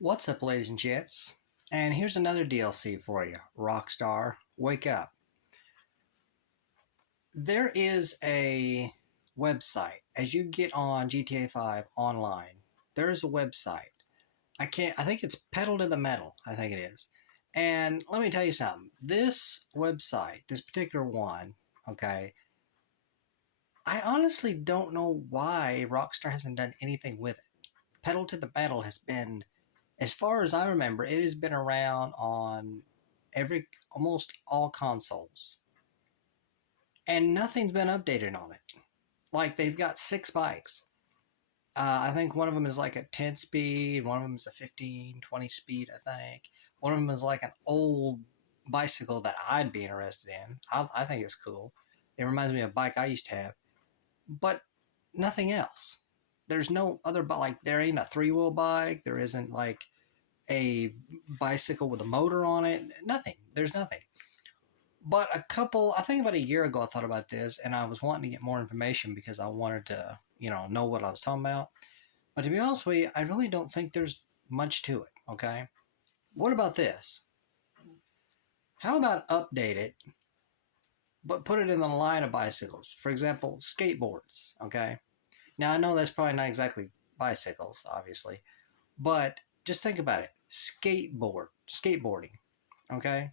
What's up, ladies and gents? And here's another DLC for you. Rockstar, wake up. There is a website. As you get on GTA 5 online, there is a website. I think it's Pedal to the Metal. I think it is. And let me tell you something. This website, this particular one, okay, I honestly don't know why Rockstar hasn't done anything with it. Pedal to the Metal has been, as far as I remember, it has been around on almost all consoles, and nothing's been updated on it. Like they've got six bikes. I think one of them is like a 10 speed, one of them is a 15, 20 speed, I think. One of them is like an old bicycle that I'd be interested in. I think it's cool. It reminds me of a bike I used to have, but nothing else. There's no other bike. Like there ain't a three-wheel bike. There isn't like a bicycle with a motor on it. Nothing. There's nothing. But I think about a year ago, I thought about this and I was wanting to get more information because I wanted to, know what I was talking about. But to be honest with you, I really don't think there's much to it. Okay. What about this? How about update it, but put it in the line of bicycles? For example, skateboards. Okay. Now, I know that's probably not exactly bicycles, obviously, but just think about it. Skateboarding. Okay.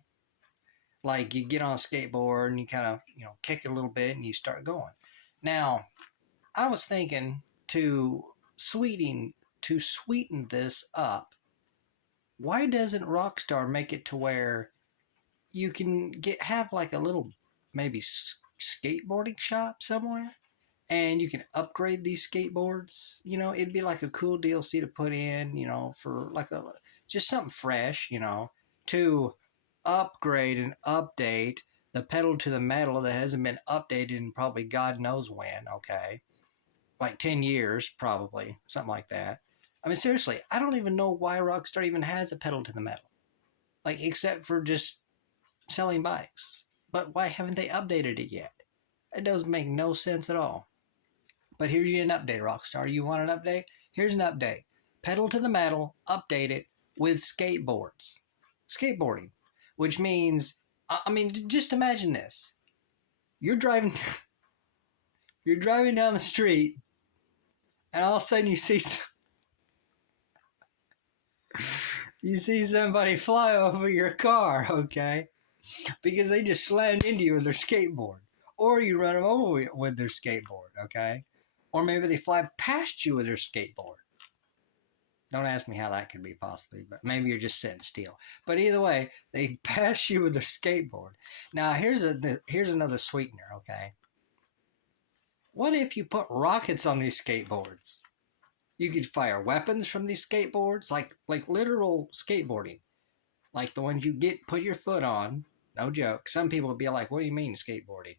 Like you get on a skateboard and you kind of, kick it a little bit and you start going. Now, I was thinking sweeten to sweeten this up, why doesn't Rockstar make it to where you can have like a little maybe skateboarding shop somewhere and you can upgrade these skateboards? It'd be like a cool DLC to put in, for like just something fresh, to upgrade and update the pedal to the metal that hasn't been updated in probably God knows when, okay? Like 10 years, probably, something like that. I mean, seriously, I don't even know why Rockstar even has a pedal to the metal. Like, except for just selling bikes. But why haven't they updated it yet? It doesn't make no sense at all. But here's you an update, Rockstar. You want an update? Here's an update. Pedal to the metal, update it with skateboards. Skateboarding. Which means, I mean, just imagine this. You're driving, you're driving down the street, and all of a sudden you see somebody fly over your car, okay? Because they just slammed into you with their skateboard. Or you run them over with their skateboard, okay? Or maybe they fly past you with their skateboard. Don't ask me how that could be possibly, but maybe you're just sitting still. But either way, they pass you with their skateboard. Now, here's another sweetener, okay? What if you put rockets on these skateboards? You could fire weapons from these skateboards, like literal skateboarding, like the ones you put your foot on. No joke. Some people would be like, "What do you mean skateboarding?"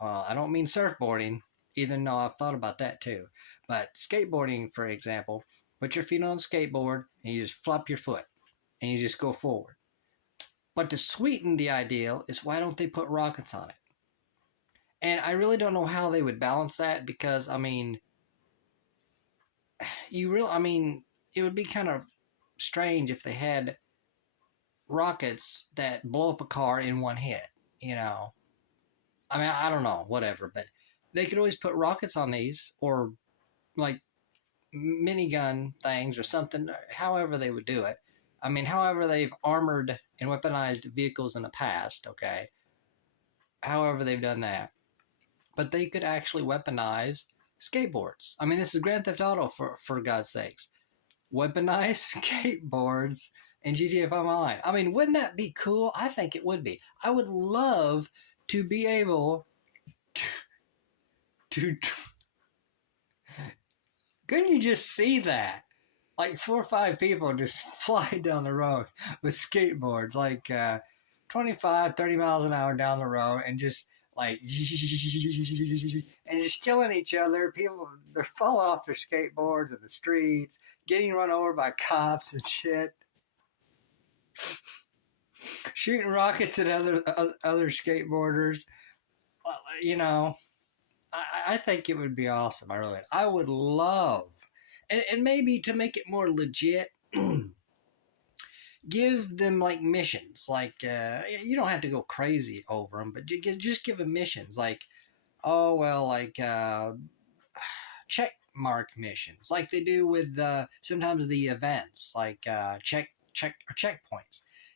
I don't mean surfboarding, even though I've thought about that too. But skateboarding, for example, put your feet on a skateboard and you just flop your foot and you just go forward. But to sweeten the ideal is, why don't they put rockets on it? And I really don't know how they would balance that, because I mean, it would be kind of strange if they had rockets that blow up a car in one hit, I mean, I don't know, whatever, but they could always put rockets on these, or like minigun things or something, however they would do it. I mean, however they've armored and weaponized vehicles in the past, okay? However they've done that. But they could actually weaponize skateboards. I mean, this is Grand Theft Auto, for God's sakes. Weaponized skateboards in GTA 5 Online. I mean, wouldn't that be cool? I think it would be. I would love to be able to couldn't you just see that? Like 4 or 5 people just fly down the road with skateboards, like 25, 30 miles an hour down the road, and just like, and just killing each other. People, they're falling off their skateboards in the streets, getting run over by cops and shit, shooting rockets at other skateboarders. You know, I think it would be awesome. I would love, and maybe to make it more legit, give them like missions. Like you don't have to go crazy over them, but just give them missions. Like, oh well, like check mark missions, like they do with sometimes the events, like checkpoints,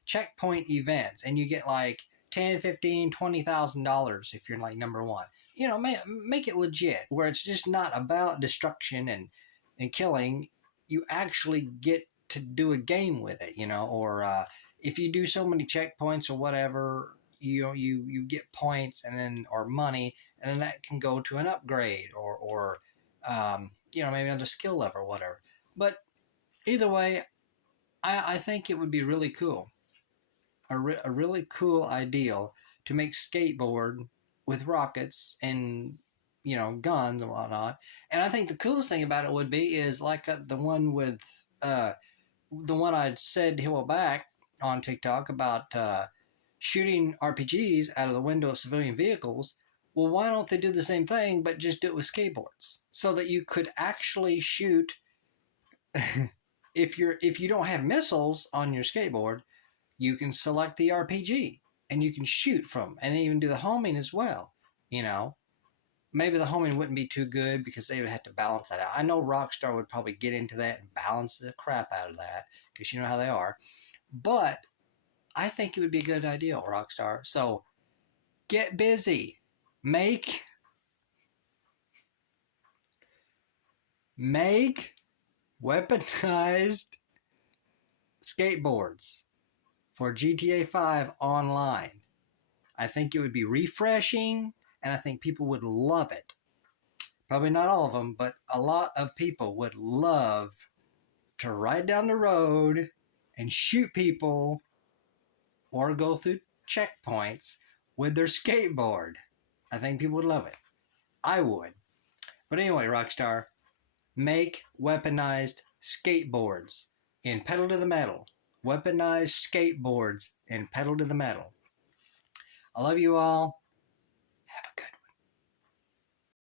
checkpoint events, and you get like 10, 15, $20,000 if you're like number one. You know, make it legit where it's just not about destruction and killing. You actually get to do a game with it, you know, or if you do so many checkpoints or whatever, you get points and then or money, and then that can go to an upgrade or you know, maybe on the skill level or whatever. But either way, I think it would be really cool, a really cool ideal to make skateboard with rockets and, you know, guns and whatnot. And I think the coolest thing about it would be is like the one with the one I said a while back on TikTok about shooting RPGs out of the window of civilian vehicles. Well, why don't they do the same thing, but just do it with skateboards, so that you could actually shoot if you don't have missiles on your skateboard, you can select the RPG and you can shoot from, and even do the homing as well. You know, maybe the homing wouldn't be too good because they would have to balance that out. I know Rockstar would probably get into that and balance the crap out of that because you know how they are. But I think it would be a good idea, Rockstar. So get busy. Make weaponized skateboards for GTA 5 online. I think it would be refreshing, and I think people would love it. Probably not all of them, but a lot of people would love to ride down the road and shoot people or go through checkpoints with their skateboard. I think people would love it. I would. But anyway, Rockstar, make weaponized skateboards in pedal to the metal. Weaponized skateboards in pedal to the metal. I love you all. Have a good